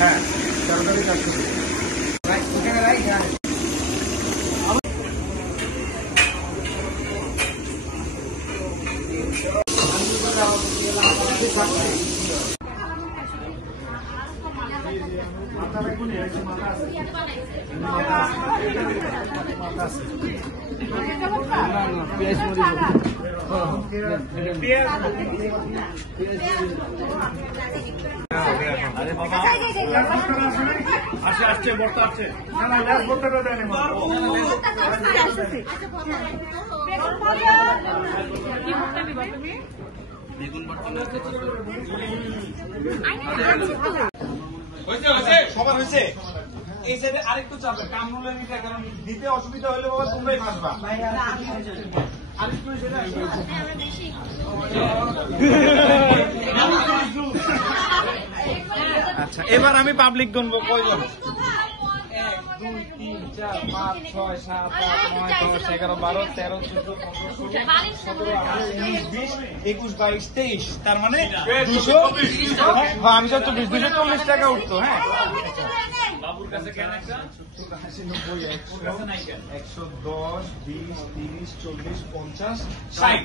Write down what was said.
হ্যাঁ 13 তারিখ আসছে। আসছে বর্তা আসছে না না ল্যাস বর্তাটা দেন সবার হয়েছে। এই সাইডে আরেকটু চাপে কামরুলের মিটা, কারণ দিতে অসুবিধা হলে বাবা তোমরাই ফাঁসবা। আচ্ছা এবার আমি পাবলিক গণবো কয়জন? 1 2 3 4 5 6 7 8 9 10 11 12 13 14 15 16 17 18 19 20 21 22 23, তার মানে 200। হ্যাঁ আমি 240 টাকা উঠতো। হ্যাঁ বাবুর কাছে কেন একটা 80 90 100 110 20 30 40 50 60।